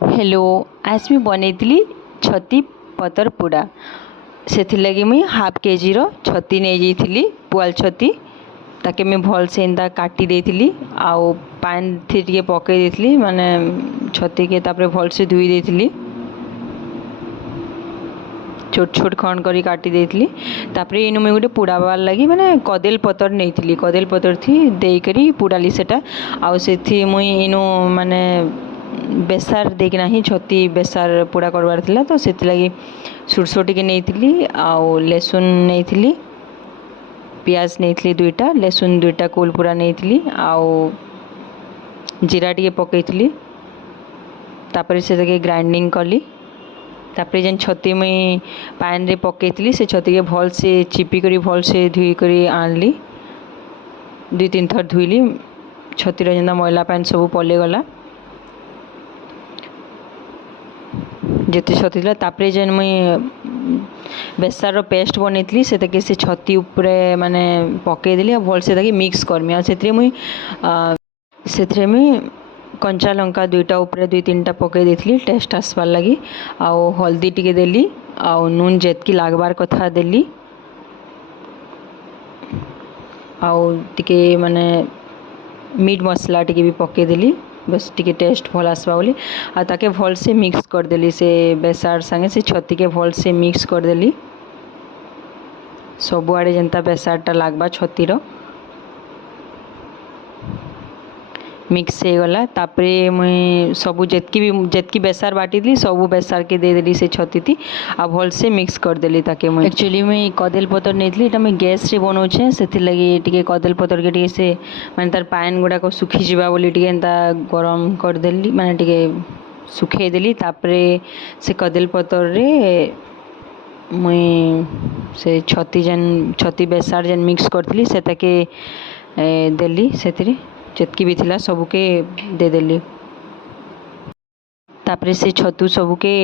Hello. आज मैं बनई छती पतर पोड़ा से लगी मुई हाफ केजी छती नहीं जाइली पुआल छती ताके मैं भल से एंता काटी देती आउ पान थी टे पकई देती माने छती के तापर भल से धोई देती छोट छोट खंड करी काटी देती तापर इनु मुई गोटे पुड़ाबार लगी माने कदेल पतर नहीं कदेल पतर थी देकरी पुड़ाली सेटा आउ से मुई इनु माने बेसार देकिना ही छती बेसार पोड़ा करवार थिला तो से लगी सुरसो टिके नहीं आउ लेसुन नहीं पियाज नहीं दुईटा लेसुन दुईटा कोल पूरा नहीं आउ जीरा टिके पकई तापर से ग्राइंडिंग कली तापर जेन छती मुई पान रे पकई से छती के भल से चिपी करी भल से धुई करी आनली दुई तीन थर धुईली छतीर जेनता मैला पान सब पले गला जिते छती तापर जेन मुई बेसार पेस्ट बनई से छती उपरे माने पकईदेली भल से मिक्स करमी आ मुई कंचा लंका दुईटा उपरे दुई तीन टा पकई देती टेस्ट आसबार लगी आउ हल्दी टिके देली आउ नून जेतकी लागबार कथा देली आउ टिके माने मीट मसला टिके भी पकई देली बस टिके टेस्ट भल आसबा बोली आ ताके भल से मिक्स करदेली से बेसार संगे से छती के भल से मिक्स करदेली सबुआड़े जेनता बेसारटा लागबा छतीर मिक्स हो गला तापरे मुई सबू जेतकी बेसार बाटी सबू बेसार के दे देली से छती थी आ भल से मिक्स करदेली ताके मुई एक्चुअली मुई कदेल पतर नहीं एटा मुई गैस रे बनौछे से लगी टिके कदेल पतर के टिके से माने तार पान गुड़ाक सुखी जीवा बोली टिके एंता गरम करदेली माने टिके सुखे देली तापरे से कदेल पतर रे मुई से छती बेसार जेन मिक्स करथली से ताके देली सेतिरे जेतकी भी थिला सबके दे देली तापरे से छतु सबके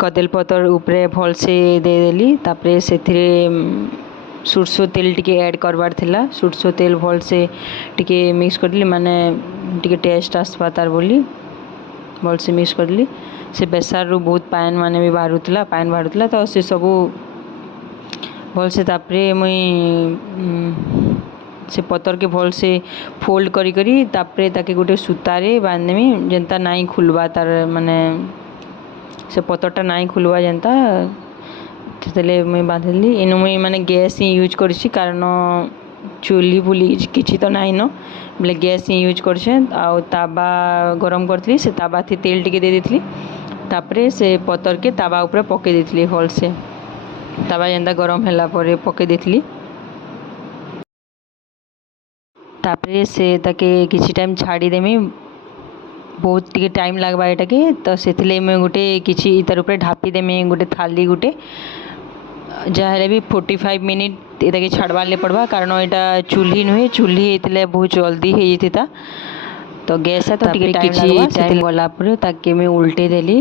कदेल पतर उपरे भल से दे देली तापरे सेथिरे सुरसो तेल टिके ऐड करवार थिला सुरसो तेल भल से टिके मिक्स करदेली माने टिके टेस्ट आसबा तार बोली भल से मिक्स करदेली से बेसार रु बहुत पान माने भी बाहरुला तो से सबू भल से तापरे मुई से पतर के भल से फोल्ड करी करी तापरे ताके गोटे सूतारे बांधदेमी जेनता नाई खुलवा तार माने से पतरटा नाई खुलवा जेनता से मुई बांधिली इनु मुई माने गैस ही यूज करछि कारण चूल्ही फुली किछि तो नाई न बोले गैस ही यूज करछे आ ताबा गरम करथली से ताबा थी तेल टिके दे देथली तापरे से पतर के ताबा ऊपर पके देथली भल से ताबा जेनता गरम होला परे पके देथली तापरे से ताके किछि टाइम छाड़ी देमी बहुत टिके टाइम लागबा एटा के तो सेथिले मैं गोटे किछि तार ऊपर ढापी देमी गोटे थाली गोटे जहाँ भी 45 मिनिट एटा के छाड़बार ले पड़वा कारण एटा चूल्ही नुहे चूल्ही हेतले बहुत जल्दी हे जेता तो गैस है तो टिके टाइम गला पर ताके मैं उल्टे देली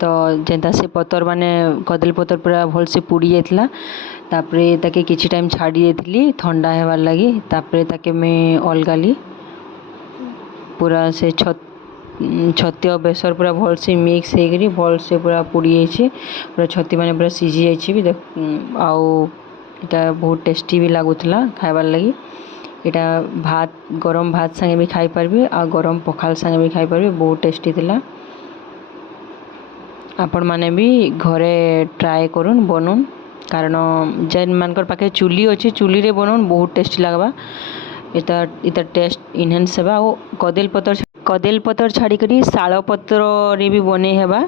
तो जेनता से पतर माने कदली पतर पूरा भल से पुड़ी जाइतला तापरे ताके किछि टाइम छाड़ी देथली ठंडा हेबार लगी तापरे ताके मैं अलगाली पूरा से छती और बेसर पूरा भल से मिक्स हो गरी भल से पूरा पुड़ी जाइए पूरा छती माने पूरा सीझी जाइए भी देख आउ इटा बहुत टेस्टी भी लागुतला खाइबार लगी इटा भात गरम भात संगे भी खाई पारबे आ गरम पखाल संगे भी खाई पारबे बहुत टेस्टी थिला आपण माने भी घरे ट्राए करूँ बनून कारण जेन मानकर पाखे चूल्ही अच्छे चूल्ही रे बनून बहुत टेस्टी लगवा इता टेस्ट इनहेंस हेबा ओ कदेल पतर छाड़ी करी शाल पत्र रे भी बने हेबा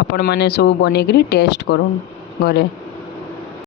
आपण माने सब बने करी टेस्ट करूँ घरे।